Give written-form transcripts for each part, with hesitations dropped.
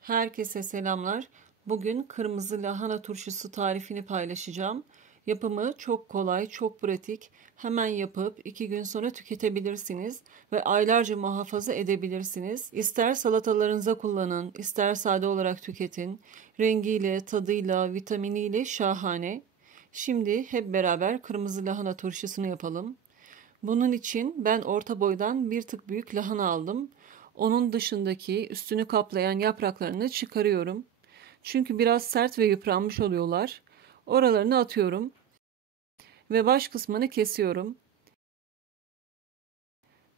Herkese selamlar. Bugün kırmızı lahana turşusu tarifini paylaşacağım. Yapımı çok kolay, çok pratik. Hemen yapıp 2 gün sonra tüketebilirsiniz ve aylarca muhafaza edebilirsiniz. İster salatalarınıza kullanın, ister sade olarak tüketin. Rengiyle, tadıyla, vitaminiyle şahane. Şimdi hep beraber kırmızı lahana turşusunu yapalım. Bunun için ben orta boydan bir tık büyük lahana aldım. Onun dışındaki üstünü kaplayan yapraklarını çıkarıyorum. Çünkü biraz sert ve yıpranmış oluyorlar. Oralarını atıyorum ve baş kısmını kesiyorum.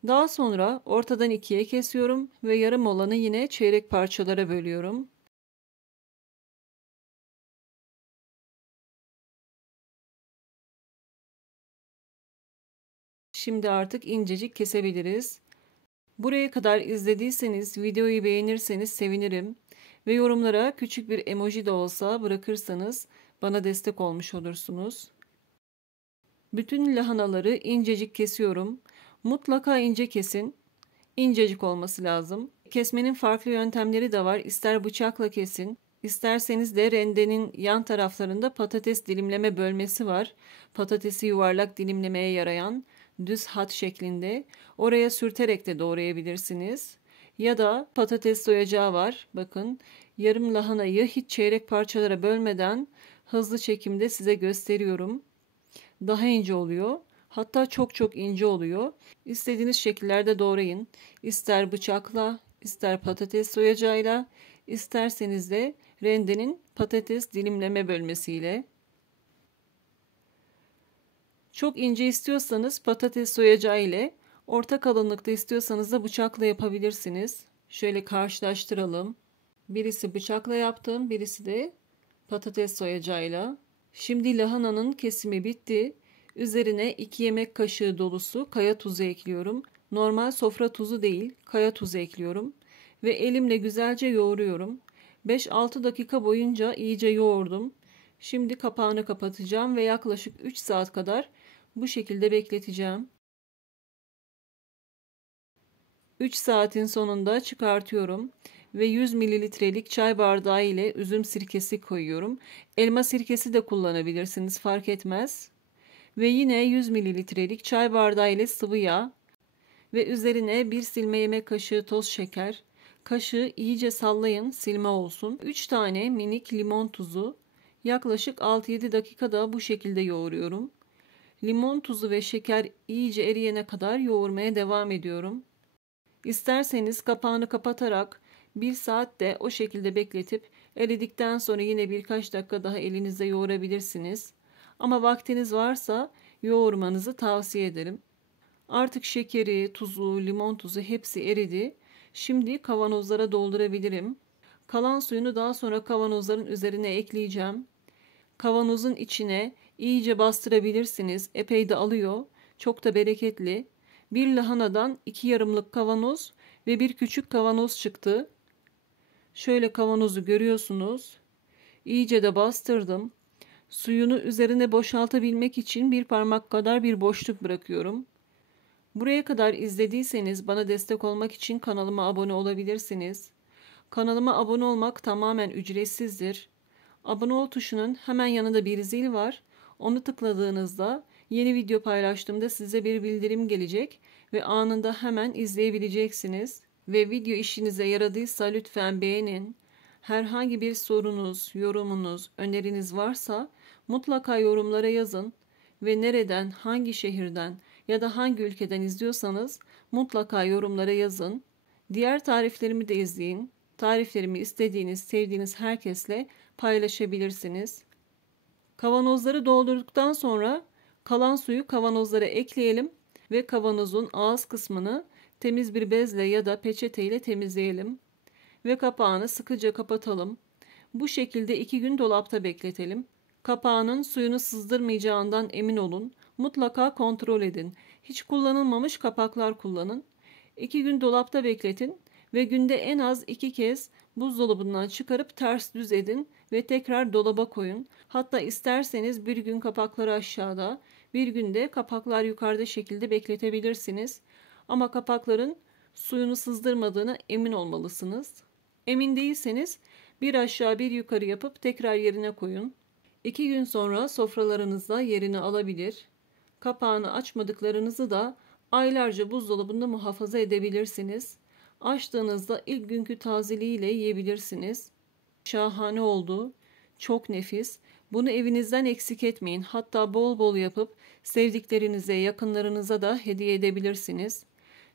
Daha sonra ortadan ikiye kesiyorum ve yarım olanı yine çeyrek parçalara bölüyorum. Şimdi artık incecik kesebiliriz. Buraya kadar izlediyseniz, videoyu beğenirseniz sevinirim ve yorumlara küçük bir emoji de olsa bırakırsanız bana destek olmuş olursunuz. Bütün lahanaları incecik kesiyorum. Mutlaka ince kesin. İncecik olması lazım. Kesmenin farklı yöntemleri de var. İster bıçakla kesin, isterseniz de rendenin yan taraflarında patates dilimleme bölmesi var. Patatesi yuvarlak dilimlemeye yarayan düz hat şeklinde. Oraya sürterek de doğrayabilirsiniz. Ya da patates soyacağı var. Bakın yarım lahanayı hiç çeyrek parçalara bölmeden hızlı çekimde size gösteriyorum. Daha ince oluyor. Hatta çok çok ince oluyor. İstediğiniz şekillerde doğrayın. İster bıçakla, ister patates soyacağıyla, isterseniz de rendenin patates dilimleme bölmesiyle. Çok ince istiyorsanız patates soyacağı ile, orta kalınlıkta istiyorsanız da bıçakla yapabilirsiniz. Şöyle karşılaştıralım. Birisi bıçakla yaptım, birisi de patates soyacağıyla. Şimdi lahananın kesimi bitti. Üzerine 2 yemek kaşığı dolusu kaya tuzu ekliyorum. Normal sofra tuzu değil, kaya tuzu ekliyorum. Ve elimle güzelce yoğuruyorum. 5-6 dakika boyunca iyice yoğurdum. Şimdi kapağını kapatacağım ve yaklaşık 3 saat kadar bu şekilde bekleteceğim. 3 saatin sonunda çıkartıyorum ve 100 mililitrelik çay bardağı ile üzüm sirkesi koyuyorum. Elma sirkesi de kullanabilirsiniz, fark etmez. Ve yine 100 mililitrelik çay bardağı ile sıvı yağ ve üzerine bir silme yemek kaşığı toz şeker. Kaşığı iyice sallayın, silme olsun. 3 tane minik limon tuzu. Yaklaşık 6-7 dakikada bu şekilde yoğuruyorum. Limon tuzu ve şeker iyice eriyene kadar yoğurmaya devam ediyorum. İsterseniz kapağını kapatarak 1 saat de o şekilde bekletip eridikten sonra yine birkaç dakika daha elinizde yoğurabilirsiniz. Ama vaktiniz varsa yoğurmanızı tavsiye ederim. Artık şekeri, tuzu, limon tuzu hepsi eridi. Şimdi kavanozlara doldurabilirim. Kalan suyunu daha sonra kavanozların üzerine ekleyeceğim. Kavanozun içine iyice bastırabilirsiniz. Epey de alıyor. Çok da bereketli. Bir lahanadan 2 yarımlık kavanoz ve bir küçük kavanoz çıktı. Şöyle kavanozu görüyorsunuz. İyice de bastırdım. Suyunu üzerine boşaltabilmek için bir parmak kadar bir boşluk bırakıyorum. Buraya kadar izlediyseniz bana destek olmak için kanalıma abone olabilirsiniz. Kanalıma abone olmak tamamen ücretsizdir. Abone ol tuşunun hemen yanında bir zil var. Onu tıkladığınızda yeni video paylaştığımda size bir bildirim gelecek ve anında hemen izleyebileceksiniz. Ve video işinize yaradıysa lütfen beğenin. Herhangi bir sorunuz, yorumunuz, öneriniz varsa mutlaka yorumlara yazın ve nereden, hangi şehirden ya da hangi ülkeden izliyorsanız mutlaka yorumlara yazın. Diğer tariflerimi de izleyin. Tariflerimi istediğiniz, sevdiğiniz herkesle paylaşabilirsiniz. Kavanozları doldurduktan sonra kalan suyu kavanozlara ekleyelim ve kavanozun ağız kısmını temiz bir bezle ya da peçete ile temizleyelim ve kapağını sıkıca kapatalım. Bu şekilde 2 gün dolapta bekletelim. Kapağının suyunu sızdırmayacağından emin olun. Mutlaka kontrol edin. Hiç kullanılmamış kapaklar kullanın. 2 gün dolapta bekletin ve günde en az 2 kez buzdolabından çıkarıp ters düz edin ve tekrar dolaba koyun. Hatta isterseniz bir gün kapakları aşağıda, bir günde kapaklar yukarıda şekilde bekletebilirsiniz. Ama kapakların suyunu sızdırmadığına emin olmalısınız. Emin değilseniz bir aşağı bir yukarı yapıp tekrar yerine koyun. 2 gün sonra sofralarınızda yerini alabilir. Kapağını açmadıklarınızı da aylarca buzdolabında muhafaza edebilirsiniz. Açtığınızda ilk günkü tazeliğiyle yiyebilirsiniz. Şahane oldu. Çok nefis. Bunu evinizden eksik etmeyin. Hatta bol bol yapıp sevdiklerinize, yakınlarınıza da hediye edebilirsiniz.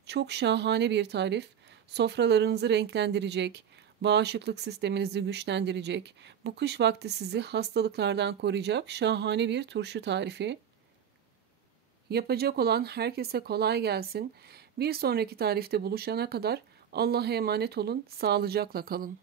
Çok şahane bir tarif. Sofralarınızı renklendirecek, bağışıklık sisteminizi güçlendirecek, bu kış vakti sizi hastalıklardan koruyacak şahane bir turşu tarifi. Yapacak olan herkese kolay gelsin. Bir sonraki tarifte buluşana kadar Allah'a emanet olun, sağlıcakla kalın.